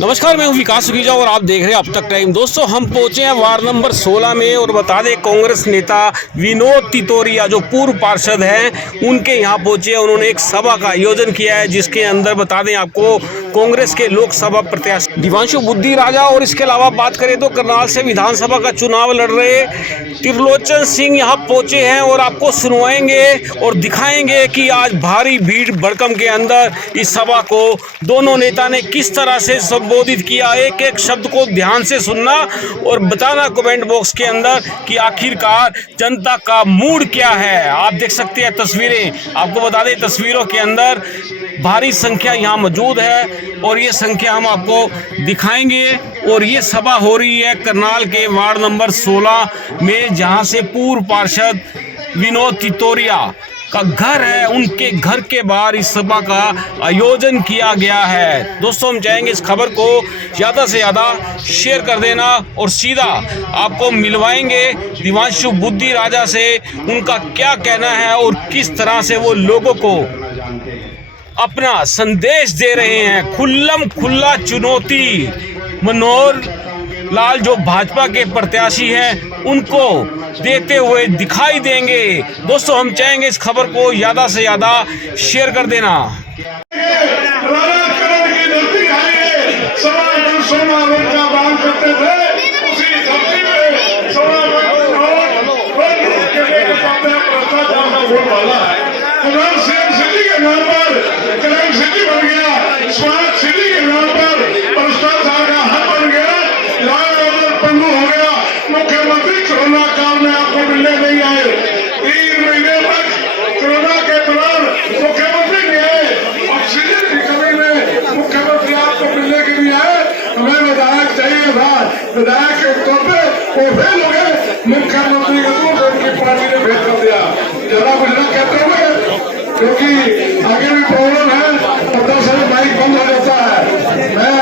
नमस्कार, मैं हूं विकास सुखीजा और आप देख रहे हैं अब तक टाइम। दोस्तों, हम पहुंचे हैं वार्ड नंबर 16 में और बता दें कांग्रेस नेता विनोद तितोरिया जो पूर्व पार्षद हैं उनके यहां पहुंचे हैं। उन्होंने एक सभा का आयोजन किया है जिसके अंदर बता दें आपको कांग्रेस के लोकसभा प्रत्याशी दिवांशु बुद्धि राजा और इसके अलावा बात करें तो करनाल से विधानसभा का चुनाव लड़ रहे त्रिलोचन सिंह यहाँ पहुंचे हैं और आपको सुनवाएंगे और दिखाएंगे कि आज भारी भीड़ भड़कम के अंदर इस सभा को दोनों नेता ने किस तरह से संबोधित किया। एक एक शब्द को ध्यान से सुनना और बताना कमेंट बॉक्स के अंदर कि आखिरकार जनता का मूड क्या है। आप देख सकते हैं तस्वीरें, आपको बता दें तस्वीरों के अंदर भारी संख्या यहाँ मौजूद है और ये संख्या हम आपको दिखाएंगे। और ये सभा हो रही है करनाल के वार्ड नंबर 16 में, जहाँ से पूर्व पार्षद विनोद तितोरिया का घर है, उनके घर के बाहर इस सभा का आयोजन किया गया है। दोस्तों, हम चाहेंगे इस खबर को ज़्यादा से ज़्यादा शेयर कर देना और सीधा आपको मिलवाएंगे दिवांशु बुद्धि राजा से, उनका क्या कहना है और किस तरह से वो लोगों को अपना संदेश दे रहे हैं। खुल्लम खुल्ला चुनौती मनोहर लाल जो भाजपा के प्रत्याशी हैं उनको देते हुए दिखाई देंगे। दोस्तों, हम चाहेंगे इस खबर को ज़्यादा से ज़्यादा शेयर कर देना। मुख्यमंत्री कोरोना काल में आपको मिलने नहीं आए, 3 महीने तक कोरोना के दौरान मुख्यमंत्री नहीं आए। ऑक्सीजन की कमी में मुख्यमंत्री आपको मिलने के लिए आए। हमें विधायक चाहिए था, विधायक के तौर पे वो फेल हो गए, मुख्यमंत्री को दूर उनकी पार्टी ने भेज कर दिया। जरा कुछ न कहते हुए, क्योंकि आगे भी प्रॉब्लम है, पता से बाइक बंद हो जाता है। मैं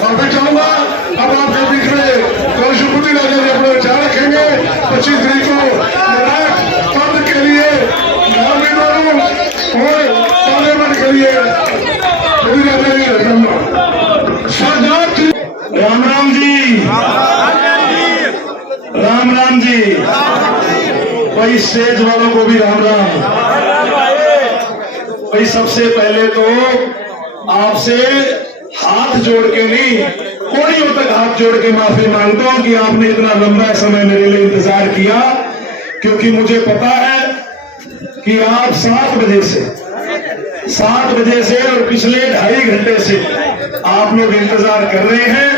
माफी चाहूंगा। अब आपके बीच में दिवांशु बुद्धि राजा जी अपने विचार रखेंगे। 25 तारीख को विधायक पद के लिए और पार्लियामेंट के लिए राम राम जी, राम राम जी, भाई स्टेज वालों को भी राम राम। भाई सबसे पहले तो आपसे हाथ जोड़ के नहीं, कोड़ियों तक हाथ जोड़ के माफी मांगता हूं कि आपने इतना लंबा समय मेरे लिए इंतजार किया, क्योंकि मुझे पता है कि आप 7 बजे से और पिछले 2.5 घंटे से आप लोग इंतजार कर रहे हैं।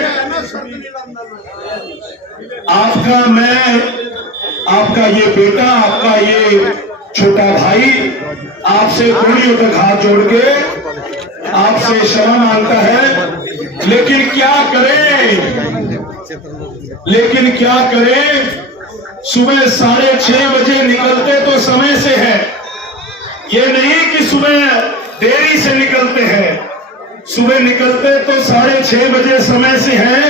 आपका ये बेटा, आपका ये छोटा भाई आपसे कोड़ियों तक हाथ जोड़ के आपसे क्षमा मांगता है। लेकिन क्या करें, सुबह 6:30 बजे निकलते तो समय से है, ये नहीं कि सुबह देरी से निकलते हैं। सुबह निकलते तो 6:30 बजे समय से है,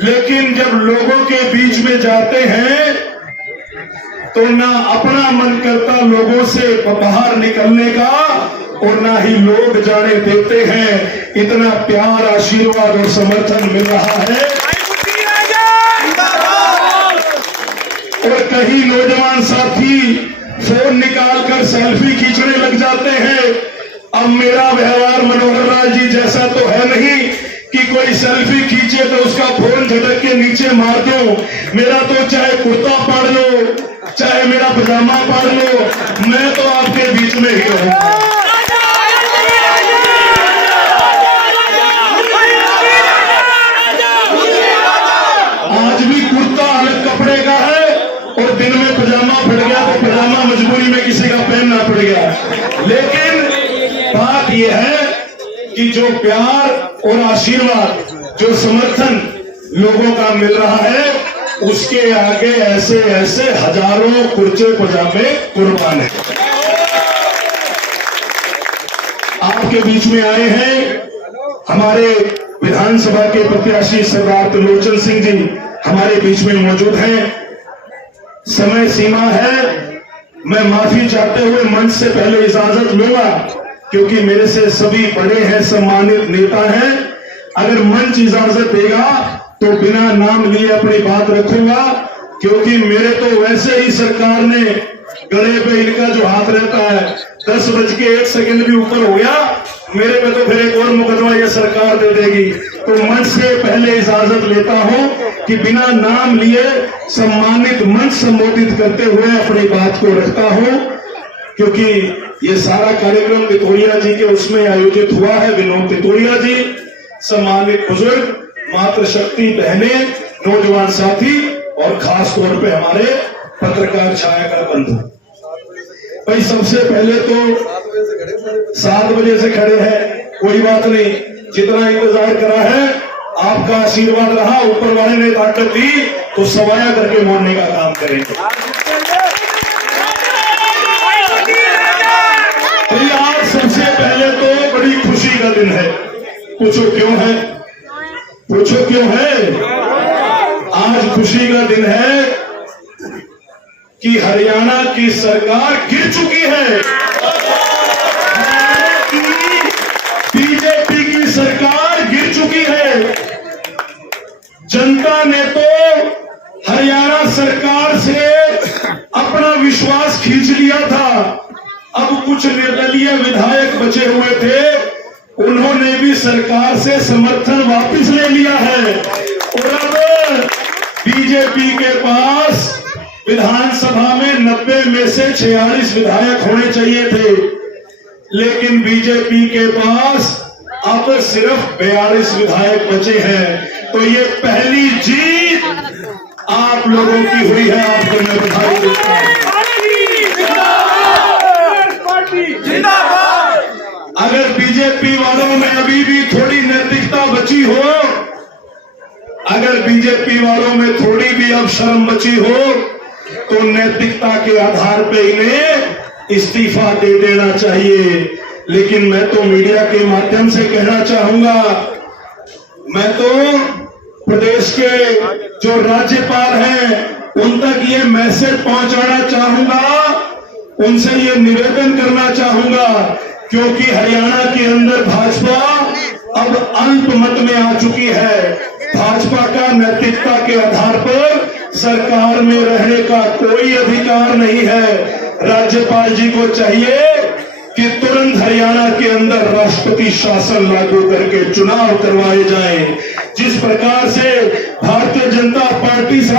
लेकिन जब लोगों के बीच में जाते हैं तो ना अपना मन करता लोगों से बाहर निकलने का और ना ही लोग जाने देते हैं। इतना प्यार, आशीर्वाद और समर्थन मिल रहा है। और कई नौजवान साथी फोन निकालकर सेल्फी खींचने लग जाते हैं। अब मेरा व्यवहार मनोहर लाल जी जैसा तो है नहीं कि कोई सेल्फी खींचे तो उसका फोन झटक के नीचे मार दो। मेरा तो चाहे कुर्ता पाड़ लो, चाहे मेरा पजामा पाड़ लो, मैं तो आपके बीच में ही रहूंगा। आज भी कुर्ता अलग कपड़े का है और दिन में पजामा फट गया तो पजामा मजबूरी में किसी का पहनना पड़ गया। लेकिन बात यह है कि जो प्यार और आशीर्वाद, जो समर्थन लोगों का मिल रहा है, उसके आगे ऐसे हजारों कुर्ते पजामे कुर्बान है। आपके बीच में आए हैं हमारे विधानसभा के प्रत्याशी सरदार त्रिलोचन सिंह जी, हमारे बीच में मौजूद हैं। समय सीमा है, मैं माफी चाहते हुए मंच से पहले इजाजत लूंगा, क्योंकि मेरे से सभी बड़े हैं, सम्मानित नेता हैं। अगर मंच इजाजत देगा तो बिना नाम लिए अपनी बात रखूंगा, क्योंकि मेरे तो वैसे ही सरकार ने गले पे इनका जो हाथ रहता है 10:01 भी ऊपर हो गया मेरे पे तो फिर एक और मुकदमा ये सरकार दे देगी। तो मंच से पहले इजाजत लेता हूं कि बिना नाम लिए सम्मानित मंच संबोधित करते हुए अपनी बात को रखता हूं, क्योंकि ये सारा कार्यक्रम तितोरिया जी के उसमें आयोजित हुआ है। विनोद तितोरिया जी, सम्मानित बुजुर्ग, मातृशक्ति बहने, नौजवान साथी और खास तौर पे हमारे पत्रकार छायाकर बंधु। भाई सबसे पहले तो 7 बजे से खड़े हैं, कोई बात नहीं, जितना इंतजार करा है आपका आशीर्वाद रहा, ऊपर वाले ने ताकत दी तो सवाया करके मोड़ने का काम करेंगे। तो आज सबसे पहले तो बड़ी खुशी का दिन है। पूछो क्यों है? पूछो क्यों है? आज खुशी का दिन है कि हरियाणा की सरकार गिर चुकी है। बीजेपी की सरकार गिर चुकी है। जनता ने तो हरियाणा सरकार से अपना विश्वास खींच लिया था। अब कुछ निर्दलीय विधायक बचे हुए थे, उन्होंने भी सरकार से समर्थन वापस ले लिया है और अब बीजेपी के पास विधानसभा में 90 में से 46 विधायक होने चाहिए थे, लेकिन बीजेपी के पास अब सिर्फ 42 विधायक बचे हैं। तो ये पहली जीत आप लोगों की हुई है, आपको मैं बधाई देता हूं। अगर बीजेपी वालों में अभी भी थोड़ी नैतिकता बची हो, अगर बीजेपी वालों में थोड़ी भी अब शर्म बची हो, तो नैतिकता के आधार पे इन्हें इस्तीफा दे देना चाहिए। लेकिन मैं तो मीडिया के माध्यम से कहना चाहूंगा, मैं तो प्रदेश के जो राज्यपाल हैं उन तक ये मैसेज पहुंचाना चाहूंगा, उनसे ये निवेदन करना चाहूंगा, क्योंकि हरियाणा के अंदर भाजपा अब अल्प मत में आ चुकी है। भाजपा का नैतिकता के आधार पर सरकार में रहने का कोई अधिकार नहीं है। राज्यपाल जी को चाहिए कि तुरंत हरियाणा के अंदर राष्ट्रपति शासन लागू करके चुनाव करवाए जाएं। जिस प्रकार से भारतीय जनता पार्टी से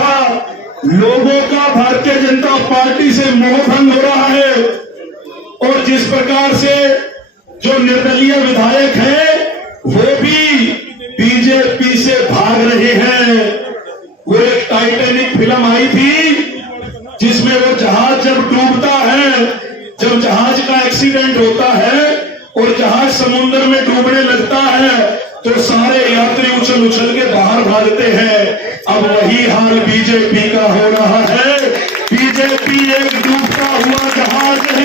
लोगों का भारतीय जनता पार्टी से मोहभंग हो रहा है और जिस प्रकार से जो निर्दलीय विधायक हैं वो भी बीजेपी से भाग रहे हैं। वो एक टाइटैनिक फिल्म आई थी जिसमें वो जहाज जब डूबता है, जब जहाज का एक्सीडेंट होता है और जहाज समुद्र में डूबने लगता है तो सारे यात्री उछल उछल के बाहर भागते हैं। अब वही हाल बीजेपी का हो रहा है। बीजेपी एक डूबता हुआ जहाज है।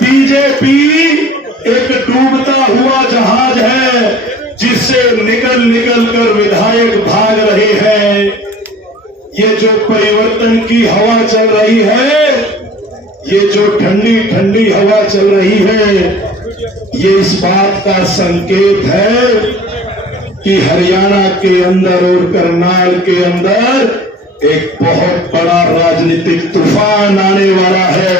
बीजेपी एक डूबता हुआ जहाज है जिससे निकल निकल कर विधायक भाग रहे हैं। ये जो परिवर्तन की हवा चल रही है, ये जो ठंडी ठंडी हवा चल रही है, ये इस बात का संकेत है कि हरियाणा के अंदर और करनाल के अंदर एक बहुत बड़ा राजनीतिक तूफान आने वाला है।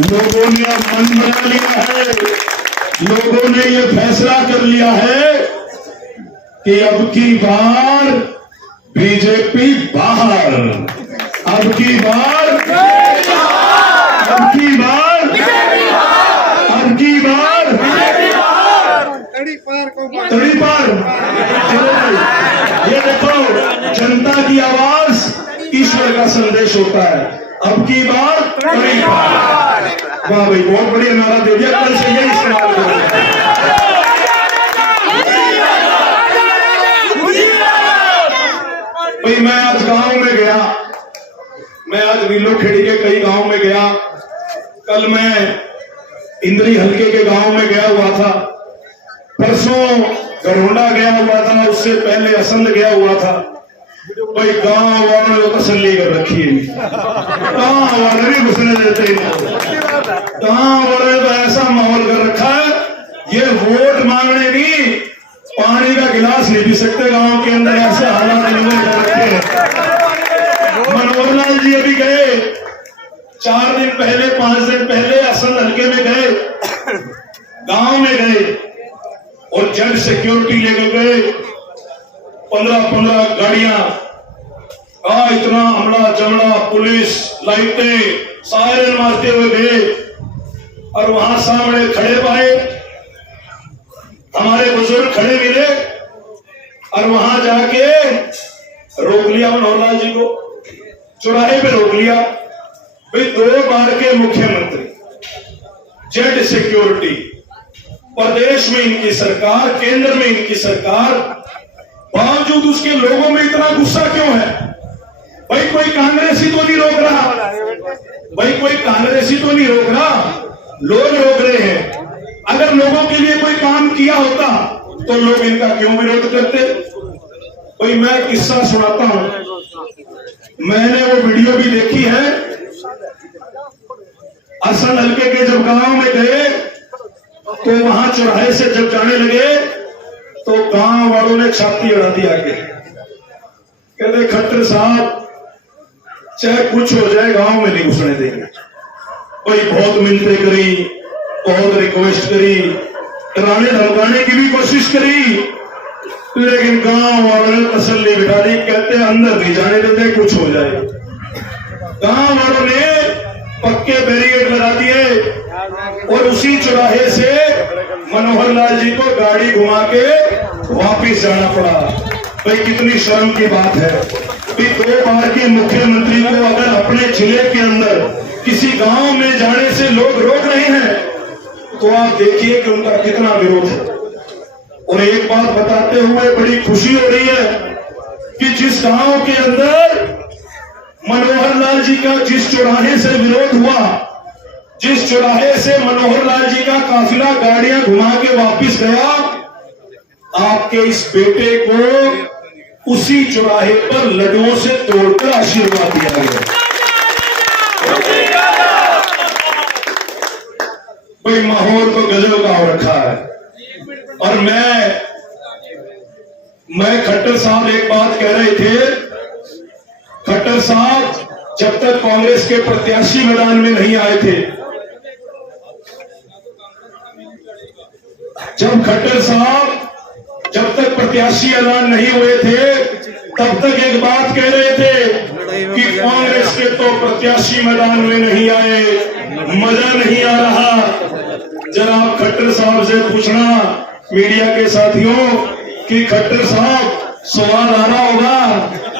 लोगों ने मन बना लिया है, लोगों ने ये फैसला कर लिया है कि अब की बार बीजेपी बाहर, अब की बार, अब की बार, अब की बार तड़ी पार। चलो भाई, ये देखो, जनता की आवाज ईश्वर का संदेश होता है। अब की बार तड़ी पार। वाह भाई, बहुत बढ़िया नारा दे दिया। कल से यही इस्तेमाल करो। भाई मैं आज गांव में गया, मैं आज नीलो खेड़ी के कई गांव में गया। कल मैं इंद्री हल्के के गांव में गया हुआ था, परसों गरोंडा गया हुआ था, उससे पहले असंध गया हुआ था। भाई गांव वालों ने तसल्ली कर रखी है, गांव वाले भी घुसने देते गांव वाले तो ऐसा माहौल कर रखा है, ये वोट मांगने नहीं, पानी का गिलास नहीं पी सकते गांव के अंदर, ऐसे हालात निर्भर कर रखे हैं। मनोहर लाल जी अभी गए 4 दिन पहले 5 दिन पहले असंध हल्के में गए, गांव में गए और जेड सिक्योरिटी लेकर गए 15 गाड़ियां, इतना हमला जमला, पुलिस लाइटें सायरन मारते हुए गए और वहां सामने खड़े पाए, हमारे बुजुर्ग खड़े मिले और वहां जाके रोक लिया मनोहर लाल जी को, चौराहे पे रोक लिया। भाई 2 बार के मुख्यमंत्री, जेड सिक्योरिटी, प्रदेश में इनकी सरकार, केंद्र में इनकी सरकार, बावजूद उसके लोगों में इतना गुस्सा क्यों है? भाई कोई कांग्रेसी तो नहीं रोक रहा, भाई कोई कांग्रेसी तो नहीं रोक रहा, लोग रोक रहे हैं। अगर लोगों के लिए कोई काम किया होता तो लोग इनका क्यों विरोध करते? भाई मैं किस्सा सुनाता हूं, मैंने वो वीडियो भी देखी है। असंध हल्के के जब गांव में गए तो वहां चौराहे से जब जाने लगे तो गांव वालों ने छाती अड़ा दी आगे, कहते खट्टर साहब चाहे कुछ हो जाए गांव में नहीं घुसने देंगे। भाई बहुत मिन्नतें करी, बहुत रिक्वेस्ट करी, डराने धमकाने की भी कोशिश करी, लेकिन गांव वालों ने तसल्ली बिठा दी, कहते अंदर नहीं जाने देते कुछ हो जाए। गांव वालों ने पक्के बैरिकेड लगा दिए और उसी चौराहे से मनोहर लाल जी को गाड़ी घुमा के वापिस जाना पड़ा। भाई कितनी शर्म की बात है कि 2 बार के मुख्यमंत्री को अगर अपने जिले के अंदर किसी गांव में जाने से लोग रोक रहे हैं तो आप देखिए कि उनका कितना विरोध है। और एक बात बताते हुए बड़ी खुशी हो रही है कि जिस गांव के अंदर मनोहर लाल जी का जिस चौराहे से विरोध हुआ, जिस चौराहे से मनोहर लाल जी का काफिला गाड़ियां घुमा के वापिस गया, आपके इस बेटे को उसी चौराहे पर लड्डुओं से तोड़कर आशीर्वाद दिया गया। भाई माहौल को गजब का हो रखा है। और मैं खट्टर साहब एक बात कह रहे थे, खट्टर साहब जब तक कांग्रेस के प्रत्याशी मैदान में नहीं आए थे, जब खट्टर साहब जब तक प्रत्याशी ऐलान नहीं हुए थे तब तक एक बात कह रहे थे कि कांग्रेस के तो प्रत्याशी मैदान में नहीं आए, मजा नहीं आ रहा। जरा आप खट्टर साहब से पूछना मीडिया के साथियों कि खट्टर साहब स्वाद आ रहा होगा,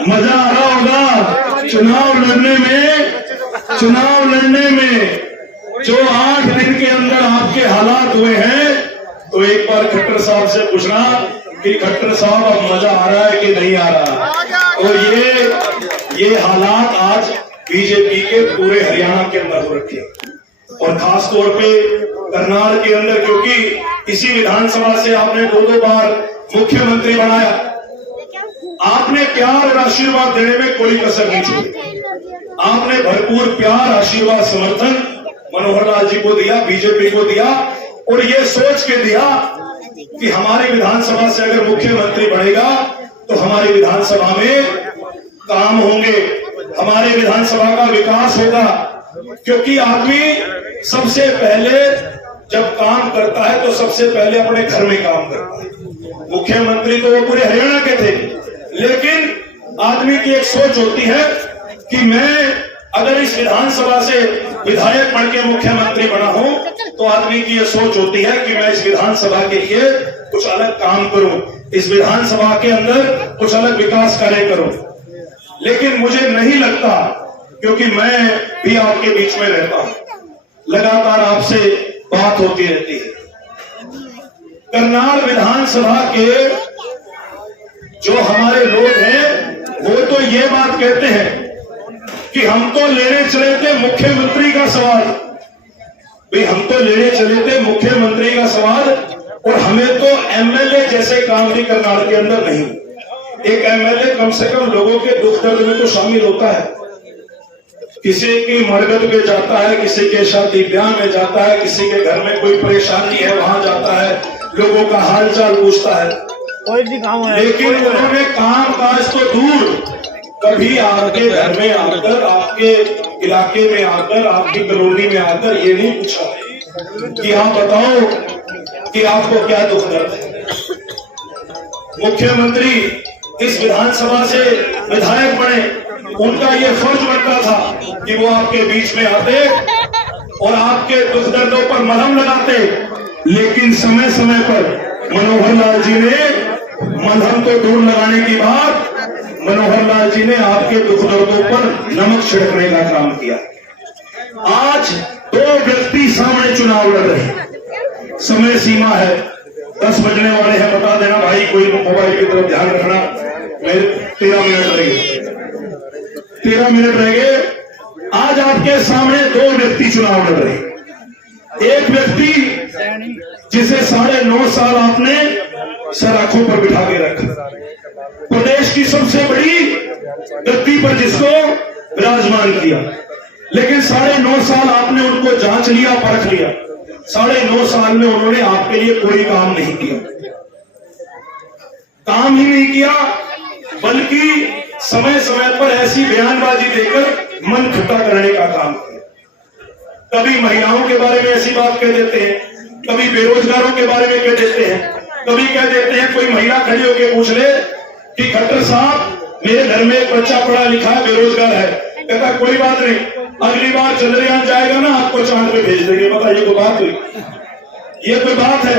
मजा आ रहा होगा चुनाव लड़ने में जो 8 दिन के अंदर आपके हालात हुए हैं। तो एक बार खट्टर साहब से पूछना कि खट्टर साहब अब मजा आ रहा है कि नहीं आ रहा। और ये हालात आज बीजेपी के पूरे हरियाणा के अंदर हो रखे और खास तौर पे करनाल के अंदर, क्योंकि इसी विधानसभा से आपने 2 बार मुख्यमंत्री बनाया। आपने प्यार और आशीर्वाद देने में कोई कसर नहीं छोड़ी। आपने भरपूर प्यार, आशीर्वाद, समर्थन मनोहर लाल जी को दिया, बीजेपी को दिया और ये सोच के दिया कि हमारी विधानसभा से अगर मुख्यमंत्री बनेगा तो हमारी विधानसभा में काम होंगे, हमारे विधानसभा का विकास होगा। क्योंकि आदमी सबसे पहले जब काम करता है तो सबसे पहले अपने घर में काम करता है। मुख्यमंत्री तो वो पूरे हरियाणा के थे, लेकिन आदमी की एक सोच होती है कि मैं अगर इस विधानसभा से विधायक बन के मुख्यमंत्री बना हूं तो आदमी की यह सोच होती है कि मैं इस विधानसभा के लिए कुछ अलग काम करूं, इस विधानसभा के अंदर कुछ अलग विकास कार्य करूं। लेकिन मुझे नहीं लगता, क्योंकि मैं भी आपके बीच में रहता हूं, लगातार आपसे बात होती रहती है। करनाल विधानसभा के जो हमारे लोग हैं वो तो ये बात कहते हैं कि हम तो लेने चले थे मुख्यमंत्री का सवाल, भाई हम तो लेने चले थे मुख्यमंत्री का सवाल और हमें तो एमएलए जैसे काम भी करनाल के अंदर नहीं। एक एमएलए कम से कम लोगों के दुख दर्द में तो शामिल होता है, किसी की मरगत पे जाता है, किसी के शादी ब्याह में जाता है, किसी के घर में कोई परेशानी है वहां जाता है, लोगों का हालचाल पूछता है। कोई भी काम है, लेकिन उन्होंने काम काज तो दूर, कभी आपके घर में आकर, आपके इलाके में आकर, आपकी कॉलोनी में आकर ये नहीं पूछा कि आप बताओ कि आपको क्या दुख दर्द है। मुख्यमंत्री इस विधानसभा से विधायक बने, उनका ये फर्ज बनता था कि वो आपके बीच में आते और आपके दुख दर्दों पर मलहम लगाते। लेकिन समय समय पर मनोहर लाल जी ने मलहम तो दूर लगाने की बात, मनोहर लाल जी ने आपके दुख दर्दों पर नमक छिड़कने का काम किया। आज 2 व्यक्ति सामने चुनाव लड़ रहे हैं, समय सीमा है, 10 बजने वाले हैं, बता देना भाई, कोई मोबाइल की तरफ ध्यान रखना। मेरे 13 मिनट रह गए, 13 मिनट रह गए। आज आपके सामने 2 व्यक्ति चुनाव लड़ रहे हैं। एक व्यक्ति जिसे 9.5 साल आपने सर आंखों पर बिठा के रखा, प्रदेश की सबसे बड़ी गद्दी पर जिसको विराजमान किया, लेकिन 9.5 साल आपने उनको जांच लिया, परख लिया। 9.5 साल में उन्होंने आपके लिए कोई काम नहीं किया, काम ही नहीं किया, बल्कि समय समय पर ऐसी बयानबाजी देकर मन खट्टा करने का काम किया। कभी महिलाओं के बारे में ऐसी बात कह देते हैं, कभी बेरोजगारों के बारे में कह देते हैं, कभी कह देते हैं, कोई महिला खड़ी होकर पूछ ले कि खट्टर साहब मेरे घर में एक बच्चा पढ़ा लिखा है, बेरोजगार है, कहता कोई बात नहीं, अगली बार चंद्रयान जाएगा ना, आपको चांद पे भेज देंगे। बताइए कोई बात हुई? ये कोई बात है?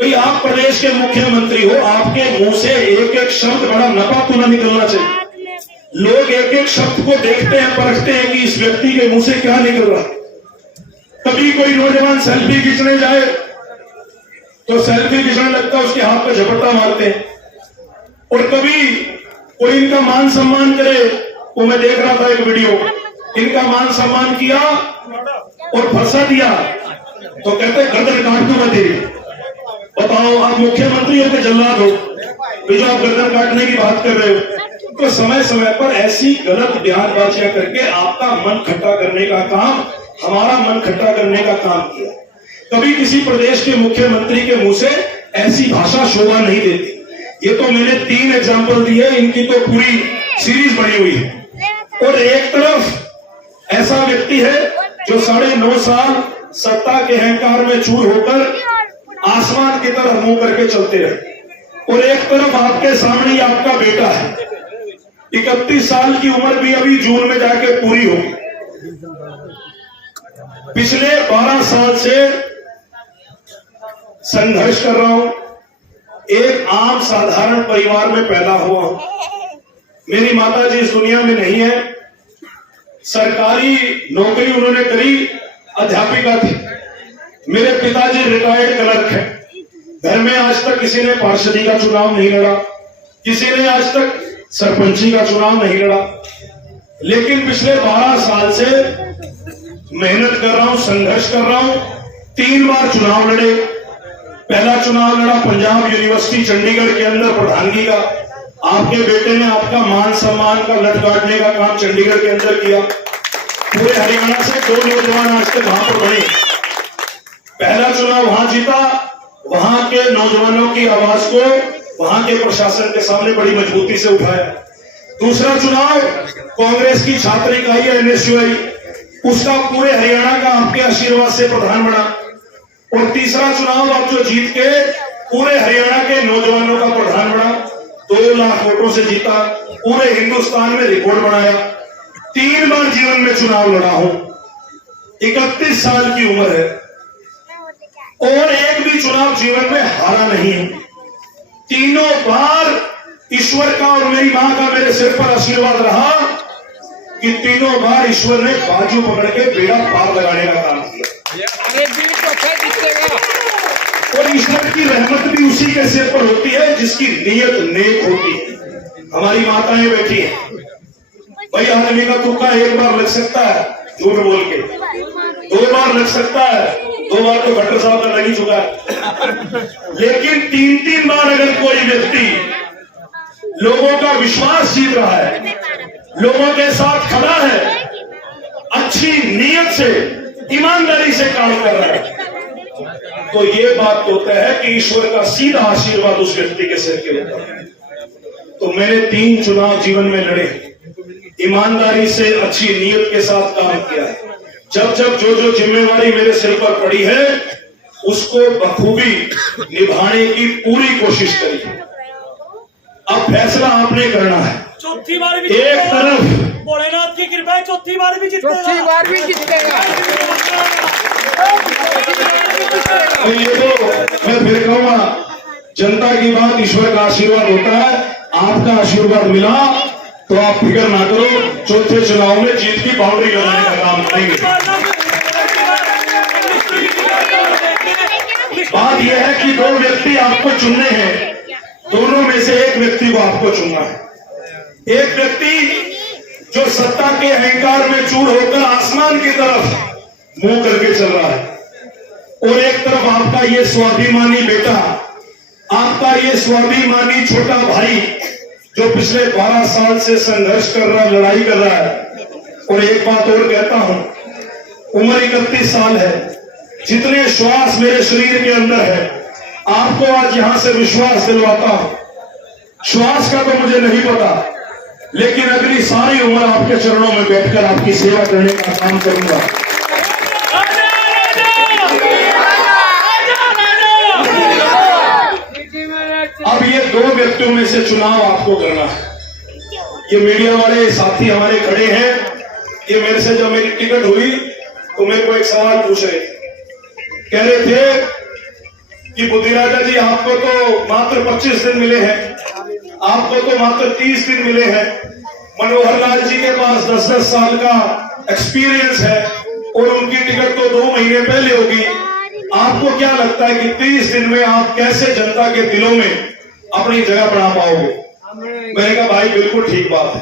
भाई आप प्रदेश के मुख्यमंत्री हो, आपके मुंह से एक एक शब्द बड़ा नपातुला निकलना चाहिए। लोग एक एक शब्द को देखते हैं, परखते हैं कि इस व्यक्ति के मुंह से क्या निकल रहा है। कभी कोई नौजवान सेल्फी खींचने जाए तो सेल्फी खींचने लगता है, उसके हाथ पे झपट्टा मारते हैं। और कभी कोई इनका मान सम्मान करे, वो मैं देख रहा था एक वीडियो, इनका मान सम्मान किया और फंसा दिया तो कहते गर्दन काट दूंगा तेरी। बताओ, आप मुख्यमंत्री हो कि जल्लाद हो, जो आप गर्दन काटने की बात कर रहे हो। तो समय समय पर ऐसी गलत बयानबाजियां करके आपका मन खट्टा करने का काम, हमारा मन खट्टा करने का काम किया। कभी किसी प्रदेश के मुख्यमंत्री के मुंह से ऐसी भाषा शोभा नहीं देती। ये तो मैंने 3 एग्जाम्पल दिए, इनकी तो पूरी सीरीज बनी हुई है। और एक तरफ ऐसा व्यक्ति है जो 9.5 साल सत्ता के अहंकार में चूर होकर आसमान की तरफ मुंह करके चलते रहे। और एक तरफ आपके सामने ही आपका बेटा है, 31 साल की उम्र भी अभी जून में जाके पूरी होगी। पिछले 12 साल से संघर्ष कर रहा हूं, एक आम साधारण परिवार में पैदा हुआ हूं। मेरी माता जी इस दुनिया में नहीं है, सरकारी नौकरी उन्होंने करी, अध्यापिका थी। मेरे पिताजी रिटायर्ड क्लर्क हैं। घर में आज तक किसी ने पार्षदी का चुनाव नहीं लड़ा, किसी ने आज तक सरपंची का चुनाव नहीं लड़ा। लेकिन पिछले 12 साल से मेहनत कर रहा हूं, संघर्ष कर रहा हूं। 3 बार चुनाव लड़े। पहला चुनाव लड़ा पंजाब यूनिवर्सिटी चंडीगढ़ के अंदर प्रधानगी का। आपके बेटे ने आपका मान सम्मान का लट काटने का काम चंडीगढ़ के अंदर किया। पूरे हरियाणा से 2 नौजवान आज तक वहां पर बने। पहला चुनाव वहां जीता, वहां के नौजवानों की आवाज को वहां के प्रशासन के सामने बड़ी मजबूती से उठाया। दूसरा चुनाव कांग्रेस की छात्र इकाई NSUI, उसका पूरे हरियाणा का आपके आशीर्वाद से प्रधान बना। और तीसरा चुनाव आप जो जीत के पूरे हरियाणा के नौजवानों का प्रधान बना, 2 लाख वोटों से जीता, पूरे हिंदुस्तान में रिकॉर्ड बनाया। 3 बार जीवन में चुनाव लड़ा हूं, 31 साल की उम्र है और एक भी चुनाव जीवन में हारा नहीं है। तीनों बार ईश्वर का और मेरी मां का मेरे सिर पर आशीर्वाद रहा कि तीनों बार ईश्वर ने बाजू पकड़ के बेड़ा पार लगाने का काम किया। और ईश्वर की रहमत भी उसी के सिर पर होती है जिसकी नीयत नेक होती है। हमारी माताएं बैठी हैं, भाई आदमी का तुक्का 1 बार लग सकता है झूठ बोल के, 2 बार लग सकता है, 2 बार तो खट्टर साहब का लग ही चुका है। लेकिन 3-3 बार अगर कोई व्यक्ति लोगों का विश्वास जीत रहा है, लोगों के साथ खड़ा है, अच्छी नीयत से ईमानदारी से काम कर रहा है, तो ये बात होता है कि ईश्वर का सीधा आशीर्वाद उस व्यक्ति के सिर के ऊपर है। तो मैंने 3 चुनाव जीवन में लड़े, ईमानदारी से अच्छी नीयत के साथ काम किया है। जब जब जो जिम्मेवारी मेरे सिर पर पड़ी है उसको बखूबी निभाने की पूरी कोशिश करी है। अब फैसला आपने करना है। चौथी बार भी एक तरफ भोलेनाथ की कृपा है, चौथी बार भी जीतेगा। ये तो मैं फिर कहूंगा, जनता की बात, ईश्वर का आशीर्वाद होता है। आपका आशीर्वाद मिला तो आप फिक्र ना करो, चौथे चुनाव में जीत की बाउंड्री लगाने का काम करेंगे। बात यह है कि 2 व्यक्ति आपको चुनने हैं, दोनों में से एक व्यक्ति को आपको चुनना है। एक व्यक्ति जो सत्ता के अहंकार में चूर होकर आसमान की तरफ मुंह करके चल रहा है, और एक तरफ आपका ये स्वाभिमानी बेटा, आपका ये स्वाभिमानी छोटा भाई जो पिछले 12 साल से संघर्ष कर रहा, लड़ाई कर रहा है। और एक बात और कहता हूं, उम्र 31 साल है, जितने श्वास मेरे शरीर के अंदर है, आपको आज यहां से विश्वास दिलवाता हूं। श्वास का तो मुझे नहीं पता, लेकिन अगली सारी उम्र आपके चरणों में बैठकर आपकी सेवा करने का काम करूंगा। अब ये 2 व्यक्तियों में से चुनाव आपको करना है। ये मीडिया वाले साथी हमारे खड़े हैं, ये मेरे से जब मेरी टिकट हुई तो मेरे को एक सवाल पूछ रहे थे, कह रहे थे कि बुद्धिराजा जी आपको तो मात्र 25 दिन मिले हैं, आपको तो मात्र 30 दिन मिले हैं, मनोहर लाल जी के पास 10-10 साल का एक्सपीरियंस है और उनकी टिकट तो 2 महीने पहले होगी। आपको क्या लगता है कि 30 दिन में आप कैसे जनता के दिलों में अपनी जगह बना पाओगे? मैंने कहा भाई बिल्कुल ठीक बात है,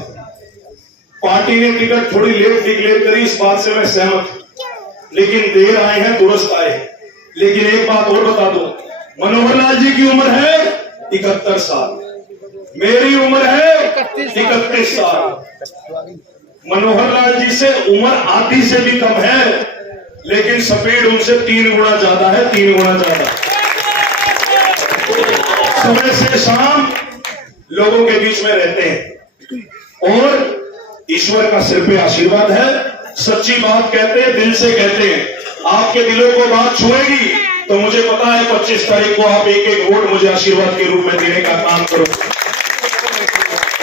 पार्टी ने टिकट थोड़ी लेट डिक्लेयर करी, इस बात से मैं सहमत हूं, लेकिन देर आए हैं दुरुस्त आए हैं। लेकिन एक बात और बता दो, मनोहर लाल जी की उम्र है 71 साल, मेरी उम्र है 31 साल। मनोहर लाल जी से उम्र आधी से भी कम है, लेकिन स्पीड उनसे 3 गुना ज्यादा है, 3 गुना ज्यादा। सुबह से शाम लोगों के बीच में रहते हैं और ईश्वर का सिर पे आशीर्वाद है। सच्ची बात कहते हैं, दिल से कहते हैं। आपके दिलों को बात छुएगी तो मुझे पता है 25 तारीख को आप एक वोट मुझे आशीर्वाद के रूप में देने का काम करो।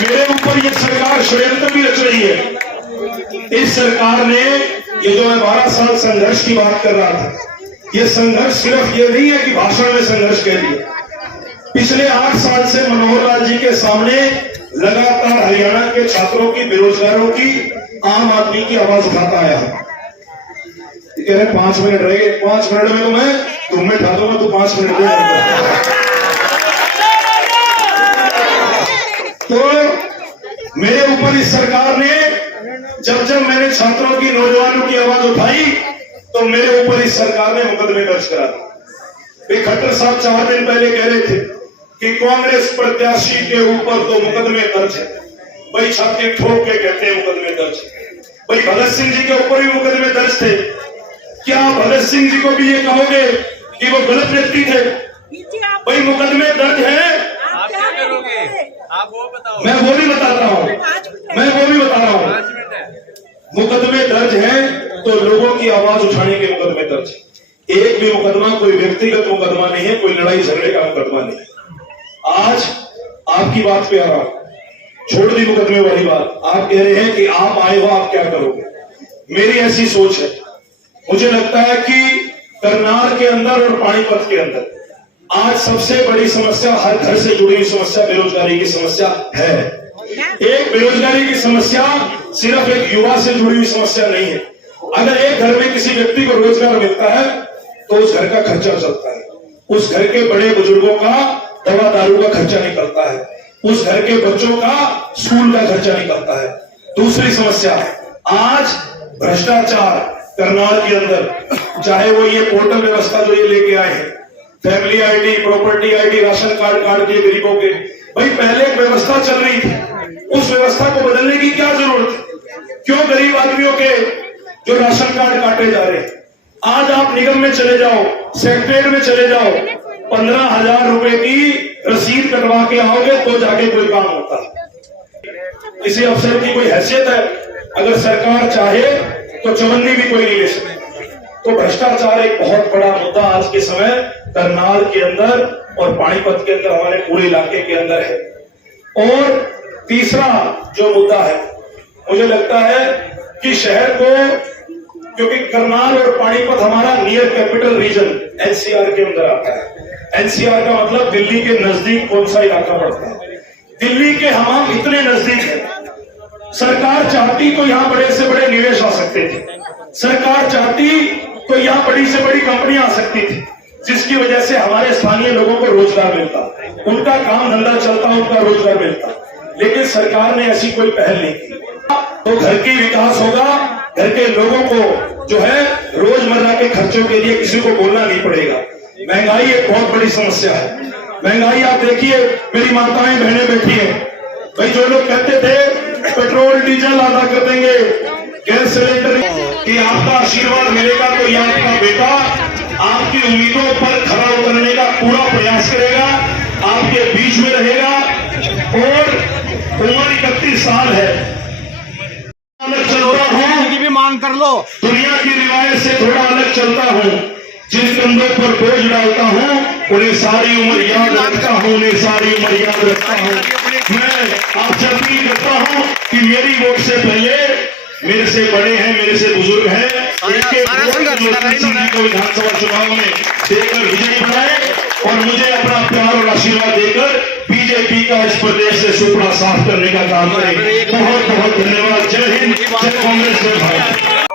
मेरे ऊपर ये सरकार षड्यंत्र भी रच रही है। इस सरकार ने, ये जो मैं 12 साल संघर्ष की बात कर रहा था, ये संघर्ष सिर्फ ये नहीं है कि भाषण में संघर्ष कह दिया। पिछले 8 साल से मनोहर लाल जी के सामने लगातार हरियाणा के छात्रों की, बेरोजगारों की, आम आदमी की आवाज उठाता आया हूं। कह रहे 5 मिनट रह गए, 5 मिनट में तो मैं तुम्हें उठा दूंगा, तू 5 मिनट में। तो मेरे ऊपर इस सरकार ने जब मैंने छात्रों की, नौजवानों की आवाज उठाई तो मेरे ऊपर इस सरकार ने मुकदमे दर्ज करा दिए। खट्टर साहब 4 दिन पहले कह रहे थे कि कांग्रेस प्रत्याशी के ऊपर तो मुकदमे दर्ज है। भाई छाती ठोक के कहते हैं मुकदमे दर्ज। भाई भगत सिंह जी के ऊपर भी मुकदमे दर्ज थे। क्या भगत सिंह जी को भी ये कहोगे कि वो गलत व्यक्ति थे? भाई मुकदमे दर्ज है। आप क्या करोगे? आप वो बताओ। मैं वो भी बताता हूँ, मैं वो भी बता रहा हूँ। मुकदमे दर्ज हैं तो लोगों की आवाज उठाने के मुकदमे दर्ज। एक भी मुकदमा कोई व्यक्तिगत मुकदमा नहीं है, कोई लड़ाई झगड़े का मुकदमा नहीं है। आज आपकी बात पे आ रहा हूं, छोड़ दी मुकदमे वाली बात। आप कह रहे हैं कि आप आए हो, आप क्या करोगे? मेरी ऐसी सोच है, मुझे लगता है कि करनाल के अंदर और पानीपत के अंदर आज सबसे बड़ी समस्या, हर घर से जुड़ी हुई समस्या बेरोजगारी की समस्या है। एक बेरोजगारी की समस्या सिर्फ एक युवा से जुड़ी हुई समस्या नहीं है। अगर एक घर में किसी व्यक्ति को रोजगार मिलता है तो उस घर का खर्चा चलता है, उस घर के बड़े बुजुर्गों का दवा दारू का खर्चा निकलता है, उस घर के बच्चों का स्कूल का खर्चा निकलता है। दूसरी समस्या, आज भ्रष्टाचार करनाल के अंदर, चाहे वो ये पोर्टल व्यवस्था जो ये लेके आए हैं, family ID, property ID, ration card काट दिए गरीबों के। भाई पहले एक व्यवस्था चल रही थी, उस व्यवस्था को बदलने की क्या जरूरत है? क्यों गरीब आदमियों के जो राशन कार्ड काटे जा रहे हैं? आज आप निगम में चले जाओ, सेक्रेटरीट में चले जाओ, 15,000 रुपए की रसीद कटवा के आओगे तो जाके कोई काम होता है। किसी अफसर की कोई हैसियत है? अगर सरकार चाहे तो चवन्नी भी कोई नहीं ले सकती। तो भ्रष्टाचार एक बहुत बड़ा मुद्दा आज के समय करनाल के अंदर और पानीपत के अंदर, हमारे पूरे इलाके के अंदर है। और तीसरा जो मुद्दा है, मुझे लगता है कि शहर को, क्योंकि करनाल और पानीपत हमारा नियर कैपिटल रीजन एनसीआर के अंदर आता है। एनसीआर का मतलब दिल्ली के नजदीक कौन सा इलाका पड़ता है? दिल्ली के हम इतने नजदीक हैं। सरकार चाहती तो यहां बड़े से बड़े निवेश आ सकते थे, सरकार चाहती तो यहां बड़ी से बड़ी कंपनियां आ सकती थी, जिसकी वजह से हमारे स्थानीय लोगों को रोजगार मिलता, उनका काम धंधा चलता, उनका रोजगार मिलता। लेकिन सरकार ने ऐसी कोई पहल नहीं की। तो घर की विकास होगा, घर के लोगों को जो है रोजमर्रा के खर्चों के लिए किसी को बोलना नहीं पड़ेगा। महंगाई एक बहुत बड़ी समस्या है। महंगाई आप देखिए, मेरी माताएं बहनें बैठी है भाई, जो लोग कहते थे पेट्रोल डीजल आधा कर देंगे, गैस सिलेंडर, कि आपका आशीर्वाद मिलेगा तो ये आपका बेटा आपकी उम्मीदों पर खरा उतरने का पूरा प्रयास करेगा, आपके बीच में रहेगा। और उम्र 31 साल है, अलग चलता हूँ, की भी मांग कर लो। दुनिया की रिवायत से थोड़ा अलग चलता हूँ, जिन कंधों पर बोझ डालता हूँ उन्हें सारी उम्र याद रखता हूँ, उन्हें सारी उम्र याद रखता हूँ। मैं आपसे अपील करता हूँ कि मेरी वोट से पहले मेरे से बड़े हैं, मेरे से बुजुर्ग हैं, इनके को विधानसभा चुनाव में देकर विजयी बनाए और मुझे अपना प्यार और आशीर्वाद देकर बीजेपी का इस प्रदेश से सुपड़ा साफ करने का काम करें। बहुत बहुत धन्यवाद। जय हिंद, जय कांग्रेस, जय भारत।